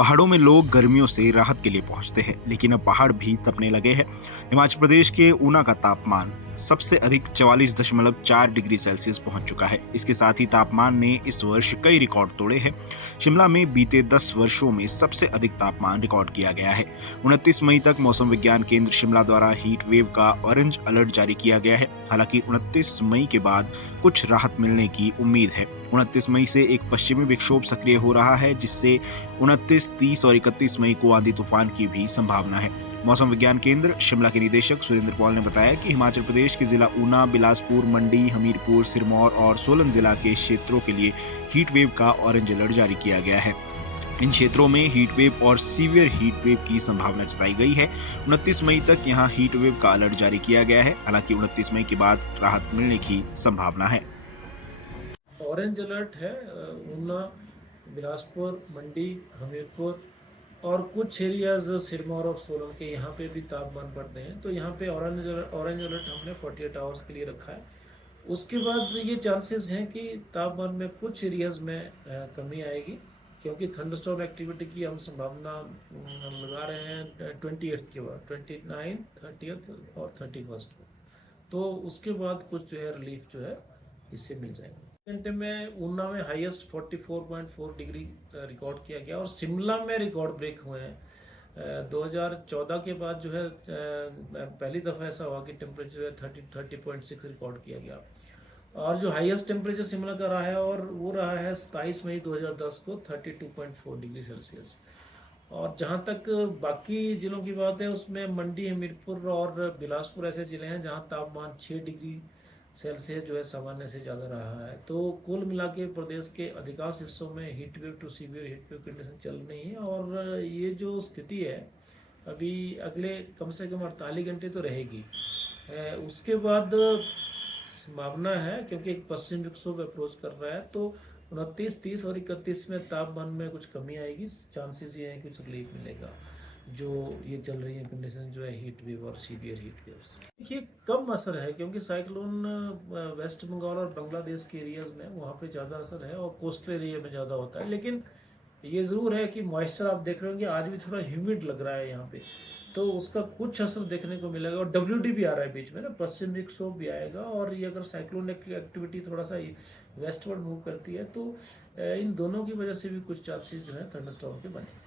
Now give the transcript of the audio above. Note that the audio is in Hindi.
पहाड़ों में लोग गर्मियों से राहत के लिए पहुंचते हैं, लेकिन अब पहाड़ भी तपने लगे हैं। हिमाचल प्रदेश के ऊना का तापमान सबसे अधिक 44.4 डिग्री सेल्सियस पहुंच चुका है। इसके साथ ही तापमान ने इस वर्ष कई रिकॉर्ड तोड़े हैं। शिमला में बीते 10 वर्षों में सबसे अधिक तापमान रिकॉर्ड किया गया है। 29 मई तक मौसम विज्ञान केंद्र शिमला द्वारा हीट वेव का ऑरेंज अलर्ट जारी किया गया है। हालांकि 29 मई के बाद कुछ राहत मिलने की उम्मीद है। 29 मई से एक पश्चिमी विक्षोभ सक्रिय हो रहा है, जिससे 29, 30 और 31 मई को आंधी तूफान की भी संभावना है। मौसम विज्ञान केंद्र शिमला के निदेशक सुरेंद्र पॉल ने बताया कि हिमाचल प्रदेश के जिला ऊना, बिलासपुर, मंडी, हमीरपुर, सिरमौर और सोलन जिला के क्षेत्रों के लिए हीट वेव का ऑरेंज अलर्ट जारी किया गया है। इन क्षेत्रों में हीट वेव और सीवियर हीट वेव की संभावना जताई गई है। 29 मई तक यहां हीट वेव का अलर्ट जारी किया गया है। हालांकि 29 मई के बाद राहत मिलने की संभावना है। ऑरेंज अलर्ट है ऊना, बिलासपुर, मंडी, हमीरपुर और कुछ एरियाज सिरमौर और सोलन के यहाँ पे भी तापमान बढ़ते हैं। तो यहाँ पे ऑरेंज अलर्ट हमने 48 आवर्स के लिए रखा है। उसके बाद ये चांसेस हैं कि तापमान में कुछ एरियाज में कमी आएगी, क्योंकि थंडरस्टॉर्म एक्टिविटी की हम संभावना लगा रहे हैं 28 के बाद, 29, 30 और 31 को। तो उसके बाद कुछ जो है रिलीफ जो है इससे मिल जाएगा। घंटे में ऊना में हाईएस्ट 44.4 डिग्री रिकॉर्ड किया गया और शिमला में रिकॉर्ड ब्रेक हुए हैं। 2014 के बाद जो है पहली दफ़ा ऐसा हुआ कि टेम्परेचर जो है 30.6 रिकॉर्ड किया गया। और जो हाईएस्ट टेम्परेचर शिमला का रहा है और वो रहा है 27 मई 2010 को 32.4 डिग्री सेल्सियस। और जहाँ तक बाकी जिलों की बात है, उसमें मंडी, हमीरपुर और बिलासपुर ऐसे जिले हैं जहाँ तापमान 6 डिग्री सेल्सियस जो है सामान्य से ज़्यादा रहा है। तो कुल मिला के प्रदेश के अधिकांश हिस्सों में heat wave to severe heat wave condition चल रही है। और ये जो स्थिति है अभी अगले कम से कम 48 घंटे तो रहेगी। उसके बाद संभावना है, क्योंकि एक पश्चिम विक्षोभ अप्रोच कर रहा है, तो 29, 30 और 31 में तापमान में कुछ कमी आएगी। चांसेस ये हैं कि कुछ रिलीफ मिलेगा। जो ये चल रही है कंडीशन जो है हीट वेव और सीवियर हीट वेव्स, देखिए कम असर है, क्योंकि साइक्लोन वेस्ट बंगाल और बांग्लादेश के एरियाज में वहाँ पे ज़्यादा असर है और कोस्टल एरिया में ज़्यादा होता है। लेकिन ये ज़रूर है कि मॉइस्चर आप देख रहे होंगे आज भी थोड़ा ह्यूमिड लग रहा है यहाँ पे, तो उसका कुछ असर देखने को मिलेगा। और WD भी आ रहा है बीच में ना, पश्चिम विक्षोभ भी आएगा। और ये अगर साइक्लोन एक्टिविटी थोड़ा सा वेस्टवर्ड मूव करती है तो इन दोनों की वजह से भी कुछ चांसेस जो है थंडरस्टॉर्म के बने।